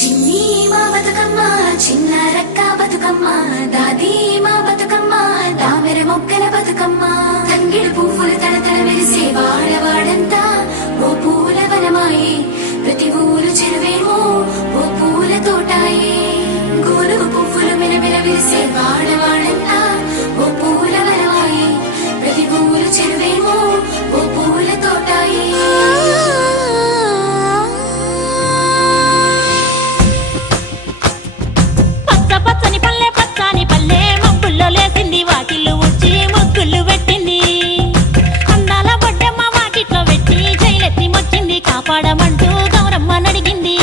చిన్ని మా బతుకమ్మ చిన్న రక్క బతుకమ్మ దాది మా బతుకమ్మ దామెర మొక్కల బతుకమ్మ తంగిడు పువ్వులు తడతడ మెరిసే వాడవాడంతా ఓ పూల వనమాయే ప్రతి ఊరు చెరువేమో ఓ పూల తోటాయే గోలుగు పువ్వులు మెలమెల విరిసే వాడవాడంతా ఓ పూల వనమాయే ప్రతి ఊరు చెరువేమో ఓ పూల తోటాయే లేసింది వాకిళ్ళు ఉచ్చి ముగ్గులు పెట్టింది అందాల బొడ్డమ్మ వాకిట్లో పెట్టి జైలెత్తి మొచ్చింది కాపాడమంటూ గౌరమ్మ నడిగింది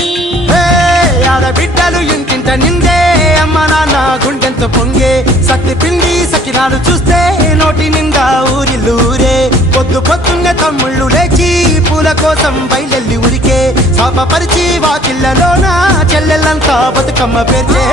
ఆడబిడ్డలు ఇంటింట నిందే అమ్మ నాన్న గుండెంత పొంగే సత్తి పిండి సకినాలు చూస్తే నోటి నిండా ఊరిల్లూరే పొద్దు పొద్దున్న తమ్ముళ్ళు లేచి పూల కోసం బయలెల్లి ఉరికే శాపపరిచి వాకిళ్ళలోన చెల్లెళ్ళంతా బతుకమ్మ పేర్చే